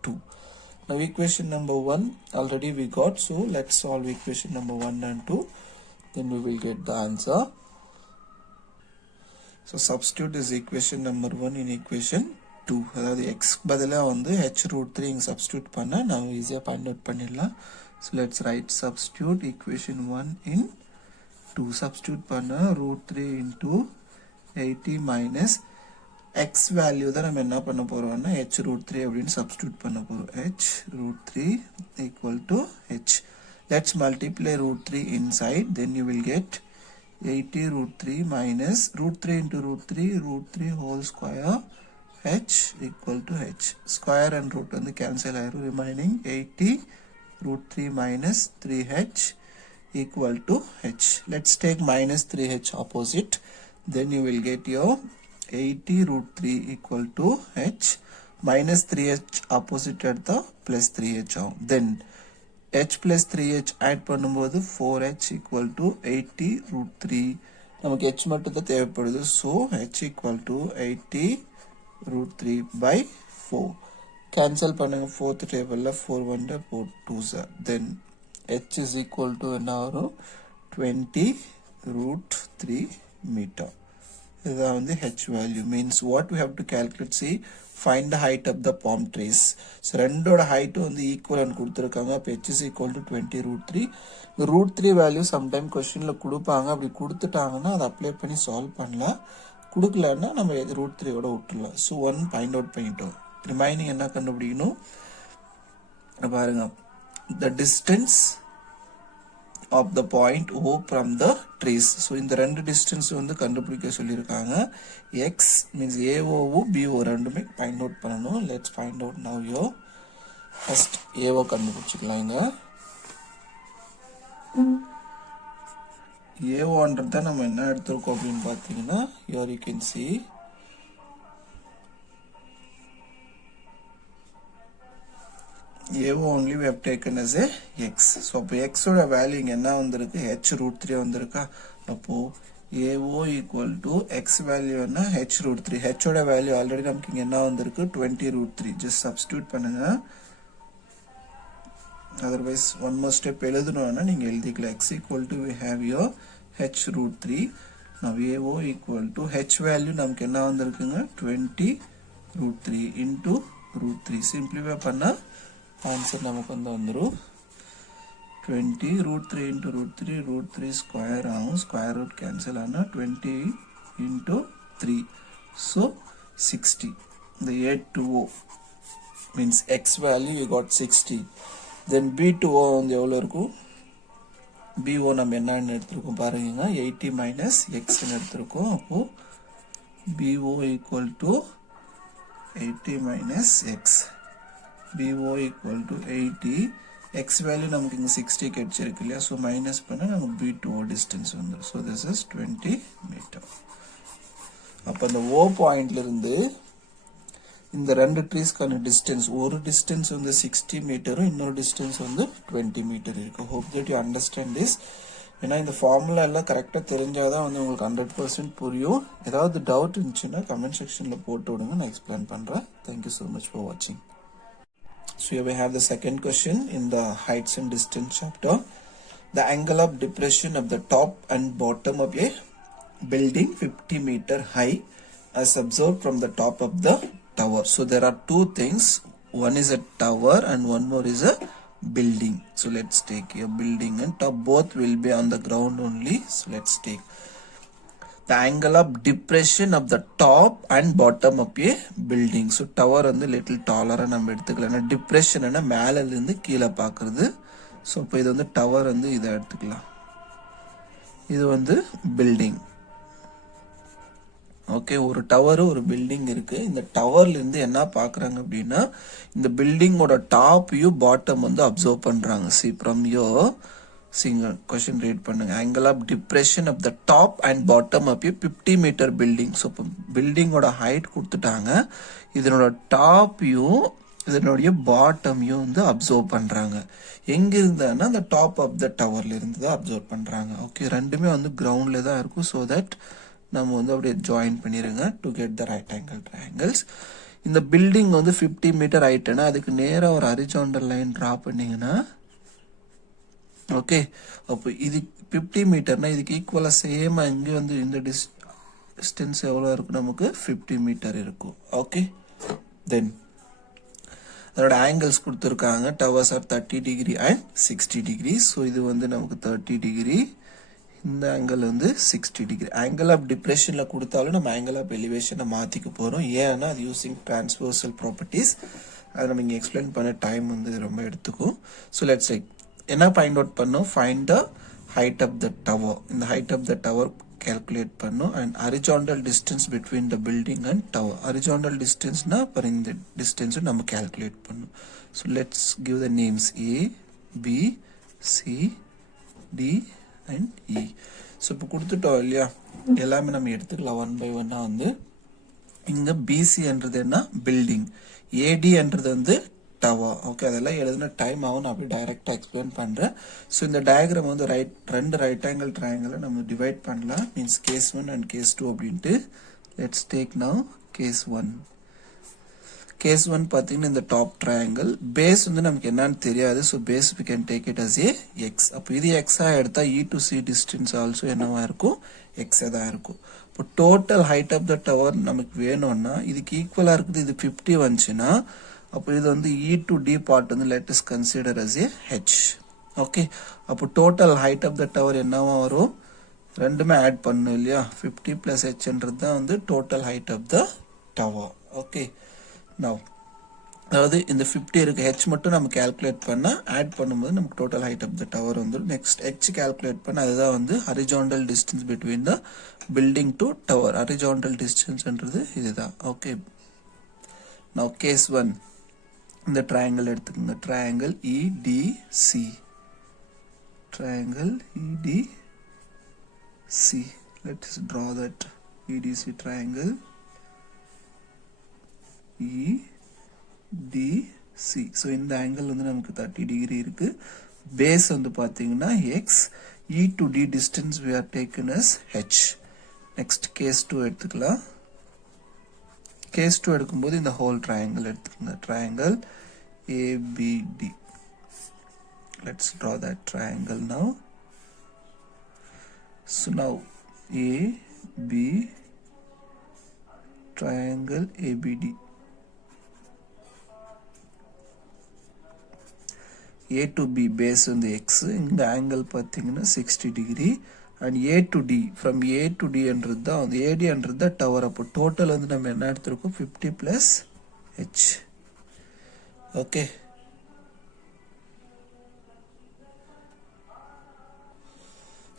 2. Now equation number 1 already we got, so let's solve equation number 1 and 2, then we will get the answer. So substitute this equation number 1 in equation 2. அதாவது x பதிலா வந்து h root 3 இங்க substitute பண்ணா நம்ம ஈஸியா find out பண்ணிடலாம். So let's write substitute equation 1 in 2. Substitute பண்ணா root 3 into 80 minus x value தான் நம்ம என்ன பண்ண போறோம்னா h root 3 அப்படின்னு substitute பண்ண போறோம். h root 3 equal to h. Let's multiply root 3 inside, then you will get 80 root 3 minus root 3 into root 3 whole square h equal to h. Square and root வந்து cancel ஆயிரும், remaining 80 root 3 minus 3h equal to h. Let's take minus 3h opposite, then you will get your 80 root 3 equal to h. Minus 3h opposite at the plus 3h ஆகும். Then h plus 3h add பண்ணும்போது 4h equal to 80 root 3. நமக்கு h மட்டும் தான் தேவைப்படுது, so h equal to 80 root 3 by 4. Cancel பண்ணுங்க 4th table 4 1 4 2s. Then h is equal to என்ன வரும் 20 root 3 meter. இதுதான் வந்து h value. Means what we have to calculate, see, find the height of the palm trees. So ரெண்டோட height வந்து equivalent கொடுத்திருக்காங்க. அப்ப h is equal to 20 root 3. root 3 value sometime questionல கொடுப்பாங்க. அப்படி கொடுத்துட்டாங்கன்னா அதை அப்ளை பண்ணி சால்வ் பண்ணலாம். கொடுக்கலன்னா நம்ம root 3 ஓட விட்டுறலாம். So 1 find out பண்ணிட்டோம். ரிமைனிங் என்ன கண்டுபிடிக்கணும் பாருங்க, the distance of the point O from the trees. So இந்த ரெண்டு distance வந்து கண்டுபிடிக்க சொல்லியிருக்காங்க. x means AO BO ரெண்டுமே find out பண்ணணும். Let's find out now yo. First AO கண்டுபிடிச்சிக்கலாம். இங்க AOன்றத நம்ம என்ன எடுத்துருக்கோம் அப்படின்னு பார்த்தீங்கன்னா, here you can see AO only we have taken as a x. So அப்போ x ஓட வேல்யூ இங்க என்ன வந்திருக்கு, h root 3 வந்திருக்கா. அப்போ AO equal to x value என்ன h root 3. h ஓட வேல்யூ ஆல்ரெடி நமக்கு இங்க என்ன வந்திருக்கு 20 root 3. just substitute பண்ணுங்க. otherwise one more step எழுதணும்னா நீங்க எழுதிக்கலாம். x equal to we have your h root 3. now AO equal to h value நமக்கு என்ன வந்திருக்குங்க 20 root 3 into root 3. simplify பண்ணா ஆன்சர் நமக்கு வந்து வந்துரும் 20 root 3 into root 3 square ஆகும். square root cancel ஆனா 20 into 3, so 60. the A2O means x value you got 60. then B2O வந்து எவ்வளவு இருக்கும், BO நம்ம என்னன்னு எடுத்துருக்கோம் பாருங்க 80 minus x ன்னு எடுத்துருக்கோம். அப்போ BO equal to 80 minus x. BO equal to 80. x value நமக்கு இங்க 60 கிடைச்சிருக்கு இல்லையா, so minus பண்ணா நமக்கு B2O distance வந்துரும். so this is 20 meter. அப்ப அந்த O பாயிண்ட்ல இருந்து இந்த ரெண்டு ட்ரீஸ்க்கான டிஸ்டன்ஸ், ஒரு டிஸ்டன்ஸ் வந்து 60 மீட்டரும் இன்னொரு டிஸ்டன்ஸ் வந்து 20 மீட்டர் இருக்கு. hope that you understand this. ஏன்னா இந்த ஃபார்முலா எல்லாம் கரெக்டாக தெரிஞ்சாதான் வந்து உங்களுக்கு 100% புரியும். ஏதாவது டவுட் இருந்துச்சுன்னா கமெண்ட் செக்ஷன்ல போட்டு விடுங்க, நான் எக்ஸ்பிளைன் பண்றேன். Thank you so much for watching. So here we have the second question in the heights and distance chapter. The angle of depression of the top and bottom of a building 50 meter high as observed from the top of the tower. So there are two things. One is a tower and one more is a building. So let's take a building and top. Both will be on the ground only. So let's take the angle of depression of the top and bottom of a building. So tower வந்து little taller நம்ம எடுத்துக்கலாம். Depression என்ன மேல இருந்து கீழ பார்க்கிறது. So இப்போ இது வந்து tower வந்து இத எடுத்துக்கலாம். இது வந்து building. ஓகே, ஒரு டவர் ஒரு பில்டிங் இருக்கு. இந்த டவர்ல இருந்து என்ன பாக்குறாங்க அப்படின்னா இந்த பில்டிங்கோட டாப் வியூ பாட்டம் வந்து அப்சர்வ் பண்றாங்க. see from your single question read பண்ணுங்க. angle of depression of the top and bottom of a 50 meter building. so பில்டிங்கோட height கொடுத்துட்டாங்க. இதனோட டாப் வியூ இதனுடைய பாட்டம் வியூ வந்து அப்சர்வ் பண்றாங்க. எங்க இருந்தானா அந்த டாப் ஆஃப் த டவர்ல இருந்து தான் அப்சர்வ் பண்றாங்க. ஓகே, ரெண்டுமே வந்து கிரவுண்ட்ல தான் இருக்கும். so that நம்ம வந்து அப்படியே ஜாயின் பண்ணிருங்க to get the right angle triangles. இந்த பில்டிங் வந்து 50 மீட்டர் ஹைட்னா அதுக்கு நேரா ஒரு ஹரிசாண்டல் லைன் டிரா பண்ணீங்கன்னா ஓகே, அப்போ இது 50 மீட்டர்னா இதுக்கு ஈக்குவலா சேமா இங்க வந்து இந்த டிஸ்டன்ஸ் எவ்வளவு இருக்கும், நமக்கு 50 மீட்டர் இருக்கும். ஓகே, தென் அதோட ஆங்கிள்ஸ் கொடுத்துருக்காங்க. Towers are 30 degree and 60 degree. So இது வந்து நமக்கு 30 டிகிரி, இந்த ஆங்கிள் வந்து 60 டிகிரி. ஆங்கிள் ஆஃப் டிப்ரெஷன்ல கொடுத்தாலும் நம்ம ஆங்கிள் ஆஃப் எலிவேஷனை மாத்திக்க போறோம். ஏன்னா அது யூசிங் டிரான்ஸ்வர்சல் ப்ராப்பர்ட்டிஸ். அதை நம்ம இங்க எக்ஸ்பிளைன் பண்ண டைம் வந்து ரொம்ப எடுத்துக்கும். ஸோ லெட்ஸ் என்ன ஃபைண்ட் அவுட் பண்ணோம், find the height of the tower. இந்த height of the tower calculate பண்ணும் and horizontal distance between the building and tower. horizontal distance na per இந்த distance நம்ம calculate பண்ணும். so let's give the names A, B, C, D and E. so இப்போ கொடுத்துட்டோம் இல்லையா, எல்லாமே நம்ம எடுத்துக்கலாம் ஒன் பை ஒன்னா. வந்து இங்க BC என்றது என்ன, பில்டிங். AD என்றது வந்து டவர். ஓகே, அதெல்லாம் எழுதுன டைம் ஆகும், நான் அப்படியே டைரக்டா எக்ஸ்பிளைன் பண்றேன். ஸோ இந்த டயக்ராம் வந்து ரெண்டு ரைட் ஆங்கிள் ட்ரையாங்கிளை நம்ம டிவைட் பண்ணலாம். மீன்ஸ் கேஸ் 1 அண்ட் கேஸ் 2 அப்படின்ட்டு. Let's take now case 1. Case 1 பார்த்தீங்கன்னா இந்த டாப் ட்ரையாங்கிள். பேஸ் வந்து நமக்கு என்னன்னு தெரியாது. So base we can take it as a x. அப்போ இது எக்ஸா எடுத்தா E to C distance also என்னவா இருக்கும், எக்ஸா தான் இருக்கும். இப்போ total height of the tower நமக்கு வேணும்னா இதுக்கு ஈக்குவலா இருக்குது. இது 50 வந்துச்சுன்னா அப்போ இது வந்து E to D பார்ட் வந்து let us consider as a H. Okay, அப்போ total height of the tower என்னவா வரும், ரெண்டுமே ஆட் பண்ணும் இல்லையா. 50 plus Hன்றது தான் வந்து total height of the tower. Okay, now அதாவது இந்த 50 இருக்கு, H மட்டும் நம்ம கால்குலேட் பண்ணா ஆட் பண்ணும்போது நமக்கு total height of the tower வந்து நெக்ஸ்ட் H கால்குலேட் பண்ண அதுதான் வந்து horizontal distance between the building to tower. ஹரிசாண்டல் டிஸ்டன்ஸ்ன்றது இதுதான். ஓகே, நவ் கேஸ் 1 இந்த ட்ரையாங்கிள் எடுத்துக்கோங்க. Triangle EDC, triangle EDC. let us draw that EDC triangle. EDC. so இந்த ஆங்கிள் வந்து நமக்கு 30 டிகிரி இருக்கு. பேஸ் வந்து பாத்தீங்கன்னா X. E to D distance we are taken as H. next case 2 எடுத்துக்கலாம். Case 2 எடுக்கும்போது இந்த ஹோல் ட்ரையாங்கிள் எடுத்துக்கோங்க. Triangle ABD. let's draw that triangle now. so now AB, triangle ABD. A to B base on the X. இந்த angle பார்த்தீங்கன்னா 60 degree. and A to D, from A to D என்றது தான் அந்த AD என்றது தான் tower. அப்போ total வந்து நம்ம என்ன எடுத்திருக்கோம், 50 plus H. Okay,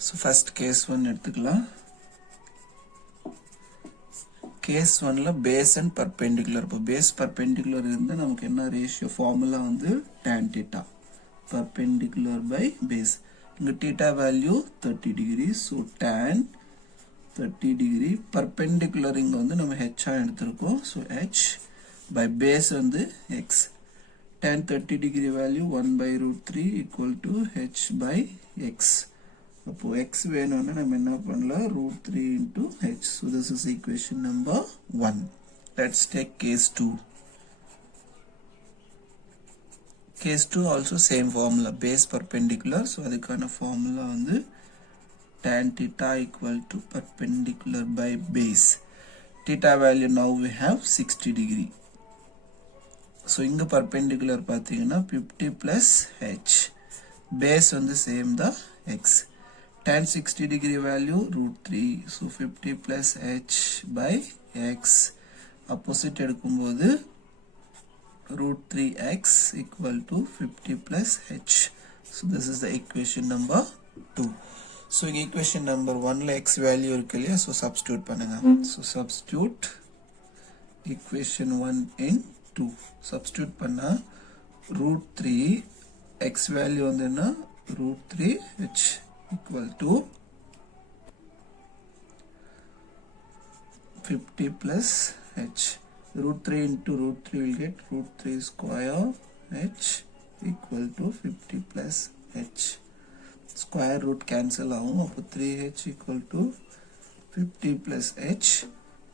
so first case 1 எடுத்துக்கலாம். கேஸ் 1ல பேஸ் அண்ட் பர்பெண்டிகுலர். இப்போ பேஸ் பர்பெண்டிகுலர் இருந்தால் நமக்கு என்ன ரேஷியோ ஃபார்முலா வந்து tan theta, perpendicular by base. இங்க theta value 30 degree. so tan 30 degree. perpendicular இங்க வந்து நம்ம h எடுத்திருக்கோம். so h by base வந்து x. tan 30 degree value 1 by root 3 equal to h by x. அப்போ x வேணும்னா நம்ம என்ன பண்ணலாம், root 3 into h. so this is equation number 1. let's take case 2. case 2 also same formula, base perpendicular. so அதுக்கான formula வந்து tan theta equal to perpendicular by base. Theta value now we have 60 degree. So inga perpendicular pathina 50 plus h. Base on the same the x. Tan 60 degree value root 3. So 50 plus h by x. Opposite edukumbodhu root 3x equal to 50 plus h. So this is the equation number 2. So in equation number 1 la x value irukku, so substitute பண்ணுங்க. So substitute equation 1 in 2. Substitute பண்ணா root 3 x value வந்து என்ன root 3h equal to 50 plus h. Root 3 into root 3 will get root 3 square h equal to 50 plus h. Square root cancel ஆகும். அப்போ 3h equal to 50 plus h.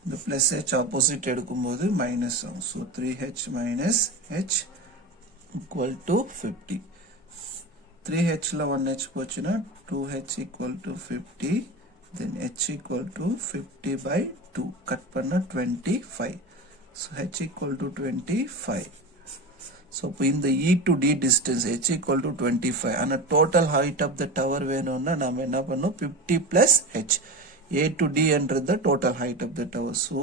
இந்த plus h opposite எடுக்கும்போது minus ஆகும். So 3h minus h equal to 50. 3h ல 1h போச்சுன்னா 2h equal to 50. Then h equal to 50 by 2. Cut பண்ணா 25. So h equal to 25. So in the E to D distance h equal to 25 and a total height of the tower வேணும்னா நாம என்ன பண்ணோம் 50 plus h. A to D under the total height of the tower. So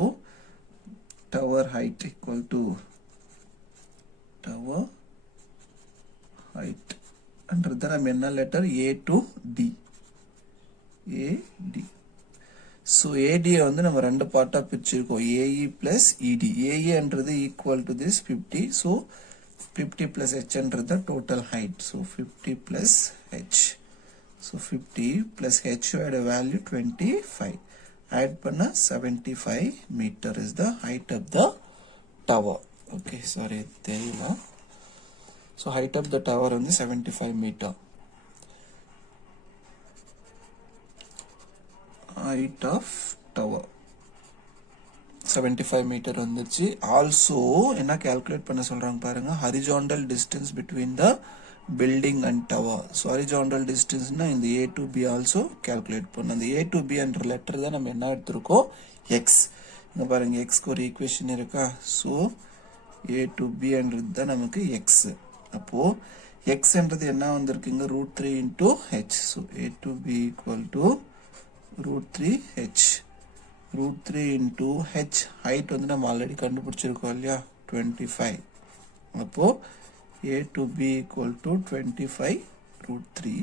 tower height equal to tower height under the நாம என்ன letter A to D. AD. So AD வந்து நம்ம ரெண்டு பார்ட்டா பிரிச்சிருக்கோம் AE plus ED. AE என்றது equal to this 50. So 50 plus h under the total height. So 50 plus h. So 50 plus h had a value 25. Add panna 75 meter is the height of the tower. Okay, sorry, theriyala. So height of the tower on the 75 meter. Height of tower 75 meter வந்துச்சு. Also என்ன calculate பண்ண சொல்றாங்க பாருங்க, horizontal distance between the building and tower. So horizontal distance னா இந்த A to B also calculate பண்ணணும். அந்த A to B என்ற லெட்டர் தான் நம்ம என்ன எடுத்துருக்கோம் x. இங்க பாருங்க x க்கு ஒரு ஈக்குவேஷன் இருக்கா. So A to B என்றது தான் நமக்கு x. அப்போ x என்றது என்ன வந்திருக்குங்க root 3 into h. So A to B equal to root 3h. root 3 into h height வந்து நம்ம ஆல்ரெடி கண்டுபிடிச்சிருக்கோம் இல்லையா 25. அப்போ A to B equal to 25 root 3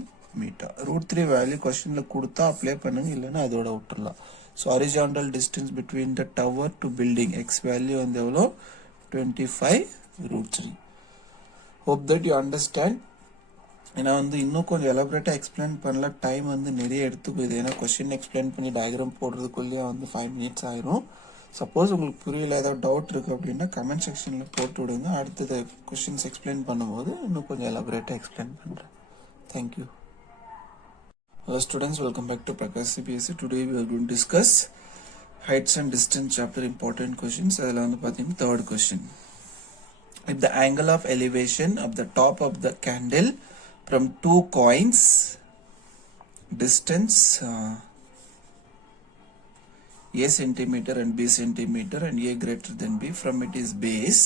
meter. root 3 value क्वेश्चनல கொடுத்தா அப்ளை பண்ணுங்க, இல்லனா அதோட விட்டுறலாம். So horizontal distance between the tower to building x value வந்து எவ்வளோ 25 root 3. Hope that you understand. ஏன்னா வந்து இன்னும் கொஞ்சம் எலாபரேட்டாக எக்ஸ்பிளைன் பண்ணல, டைம் வந்து நிறைய எடுத்துக்குது. ஏன்னா கொஸ்டின் எக்ஸ்பிளைன் பண்ணி டயக்ராம் போடுறதுக்குள்ளேயே வந்து 5 minutes ஆயிரும். சப்போஸ் உங்களுக்கு புரியல ஏதாவது டவுட் இருக்குது அப்படின்னா கமெண்ட் செக்ஷனில் போட்டு விடுங்க. அடுத்தது கொஸ்டின்ஸ் எக்ஸ்பிளைன் பண்ணும்போது இன்னும் கொஞ்சம் எலாபரேட்டாக எக்ஸ்பிளைன் பண்ணுறேன். Thank you. Hello students, welcome back to Prakash CBSE. Today we are going to discuss heights and distance chapter important questions. அதில் வந்து பார்த்தீங்கன்னா third question. If the angle of elevation of the top of the candle from two coins distance a centimeter and b centimeter and a greater than b from it is base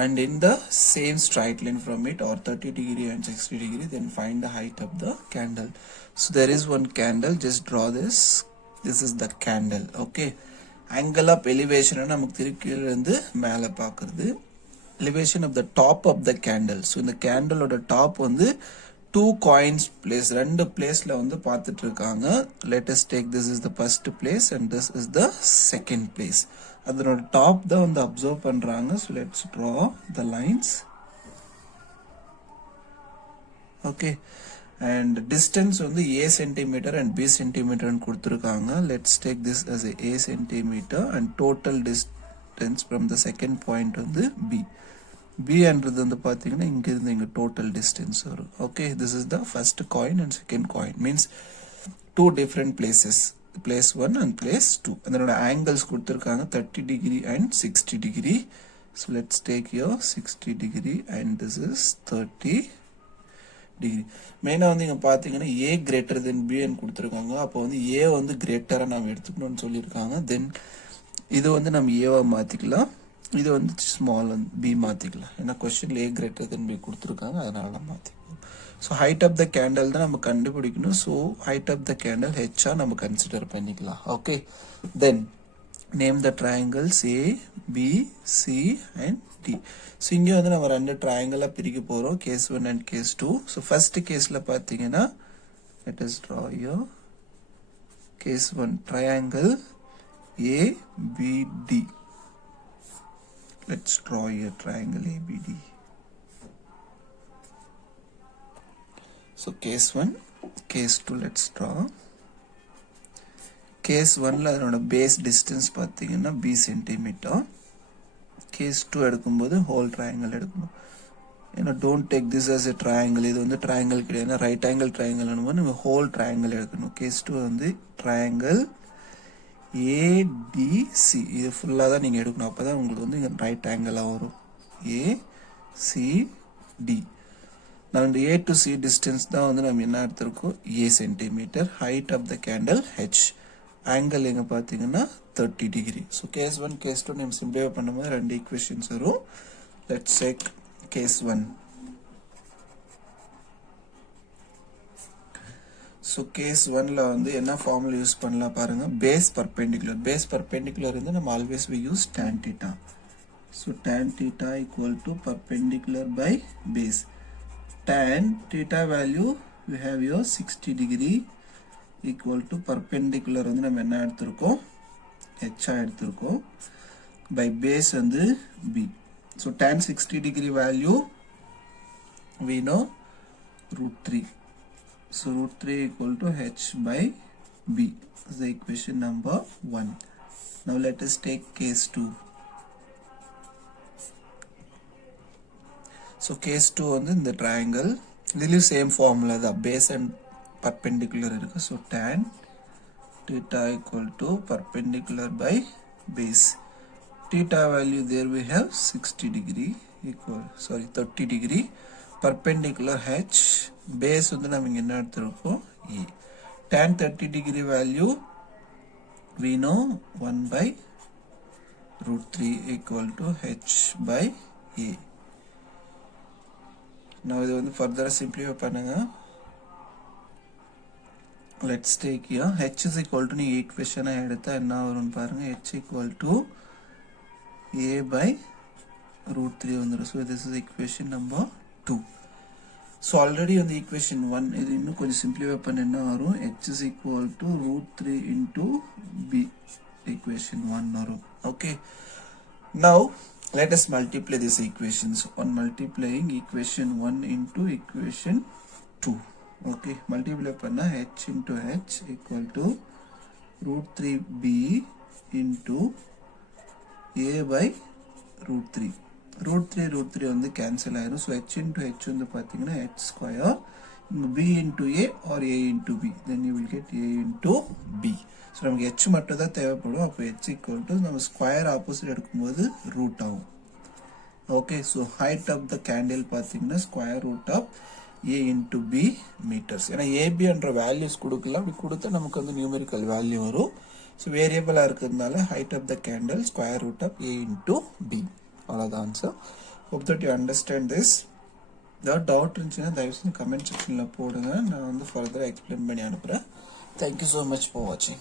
and in the same straight line from it or 30 degree and 60 degree, then find the height of the candle. So there is one candle, just draw this. This is the candle. Okay, angle of elevation நமக்கு திருக்கீழ இருந்து மேலே பார்க்கிறது. elevation of the top of the candle. So இந்த candle ஓட top வந்து two coins place, ரெண்டு பிளேஸ்ல வந்து பார்த்துட்டு இருக்காங்க. Let us take this is the first place and this is the second place. அதனோட top தான் வந்து அப்சர்வ் பண்றாங்க. So let's draw the lines. Okay, and distance வந்து a centimeter and b centimeter ன்னு கொடுத்திருக்காங்க. Let's take this as a centimeter and total distance from the second point வந்து b. b என்றது வந்து பார்த்தீங்கன்னா இங்க இருந்து இங்க total distance வரும். Okay, this is the first coin and second coin, means two different places, place 1 and place 2. அதனோட angles கொடுத்திருக்காங்க 30 degree and 60 degree. So let's take here 60 degree and this is 30 degree. மெயினாக வந்து இங்கே பார்த்தீங்கன்னா ஏ greater than பின்னு கொடுத்துருக்காங்க. அப்போ வந்து ஏ வந்து கிரேட்டராக நம்ம எடுத்துக்கணும்னு சொல்லியிருக்காங்க. தென் இது வந்து நம்ம ஏவா மாற்றிக்கலாம், இது வந்து ஸ்மால் வந்து பி மாற்றிக்கலாம். ஏன்னா கொஸ்டின்ல ஏ கிரேட்டர் தென் பி கொடுத்துருக்காங்க, அதனால நம்ம மாற்றிக்கலாம். So height of the candle தான் நம்ம கண்டுபிடிக்கணும். So height of the candle ஹெச்ஆ நம்ம கன்சிடர் பண்ணிக்கலாம். Okay, then name the triangles A B C and D. So இங்கே வந்து நம்ம ரெண்டு ட்ரையாங்கிளாக பிரிக்க போகிறோம், case 1 and case 2. So first கேஸில் பார்த்தீங்கன்னா let us draw your case 1 triangle ABD. Let's draw a triangle ABD. So case 1, case 2 let's draw. Case 1 ல அதனோட base distance பார்த்தீங்கன்னா B centimeter. Case 2 எடுக்கும்போது whole triangle எடுக்கணும். ஏன்னா don't take this as a triangle. இது வந்து triangle கிடையாது, right angle triangle நம்ம whole triangle எடுக்கணும். Case 2 வந்து triangle ADC. இது ஃபுல்லாக தான் நீங்கள் எடுக்கணும், அப்போ தான் உங்களுக்கு வந்து இங்கே ரைட் ஆங்கிளாக வரும். ACD. நான் இந்த A to C டிஸ்டன்ஸ் தான் வந்து நம்ம என்ன எடுத்திருக்கோம், A centimetre. Height of the candle H. Angle எங்கே பார்த்தீங்கன்னா 30 டிகிரி. ஸோ கேஸ் 1 கேஸ் 2 நம்ம சிம்பிளிஃபை பண்ணும்போது ரெண்டு ஈக்குவேஷன்ஸ் வரும். Let's check case 1. So case 1ல வந்து என்ன ஃபார்முலா யூஸ் பண்ணலாம் பாருங்க, பேஸ் பர்பெண்டிகுலர். பேஸ் பர்பெண்டிகுலர் வந்து நம்ம always we use tan theta. So tan theta equal to perpendicular by base. Tan theta value we have your 60 degree equal to perpendicular வந்து நம்ம என்ன எடுத்திருக்கோம், h எடுத்திருக்கோம், by base வந்து b. So tan 60 degree value we know √3. So √3 equal to h by b is the equation number 1. Now let us take case 2. So case 2 வந்து இந்த triangle இதுலயும் same formula தான், base and perpendicular இருக்கு. So tan theta equal to perpendicular by base. Theta value there we have 60 degree equal 30 degree. Perpendicular h, base வந்து நம்ம இங்க என்ன எடுத்திருக்கோம் E. Tan 30 degree value we know 1 by √3 equal to h by A. Now இது வந்து further simplify பண்ணுங்க. Let's take here h is equal to நீ equation எடுத்தா என்ன வரும்னு பாருங்க, h equal to A by √3 வந்துரும். So this is equation number 2. So already on the equation 1 இது இன்னும் கொஞ்சம் simplify பண்ண என்ன வரும், h is equal to √3 into b, equation 1 வரும். Okay, now let us multiply these equations. On multiplying equation 1 into equation 2, okay, multiply பண்ணா h into h equal to √3b into a by √3. √3 வந்து cancel ஆயிரும். So h into h வந்து பார்த்தீங்கன்னா h square, b into a or a into b, then you will get a into b. So நமக்கு h மட்டும் தான் தேவைப்படும். அப்போ h equal to நம்ம ஸ்கொயர் ஆப்போசிட் எடுக்கும்போது ரூட் ஆகும். Okay, so height of the candle பார்த்தீங்கன்னா square root of a into b meters. ஏன்னா ஏபின்ற வேல்யூஸ் கொடுக்கலாம், அப்படி கொடுத்தா நமக்கு வந்து நியூமெரிக்கல் வேல்யூ வரும். ஸோ வேரியபிளாக இருக்கிறதுனால height of the candle square root of a into b. அவ்வளோதான் answer. Hope that you understand this. ஏதாவது டவுட் இருந்துச்சுன்னா தயவுசெய்து கமெண்ட் செக்ஷனில் போடுங்க, நான் வந்து ஃபர்தராக எக்ஸ்பிளைன் பண்ணி அனுப்புகிறேன். தேங்க்யூ ஸோ மச் ஃபார் வாட்சிங்.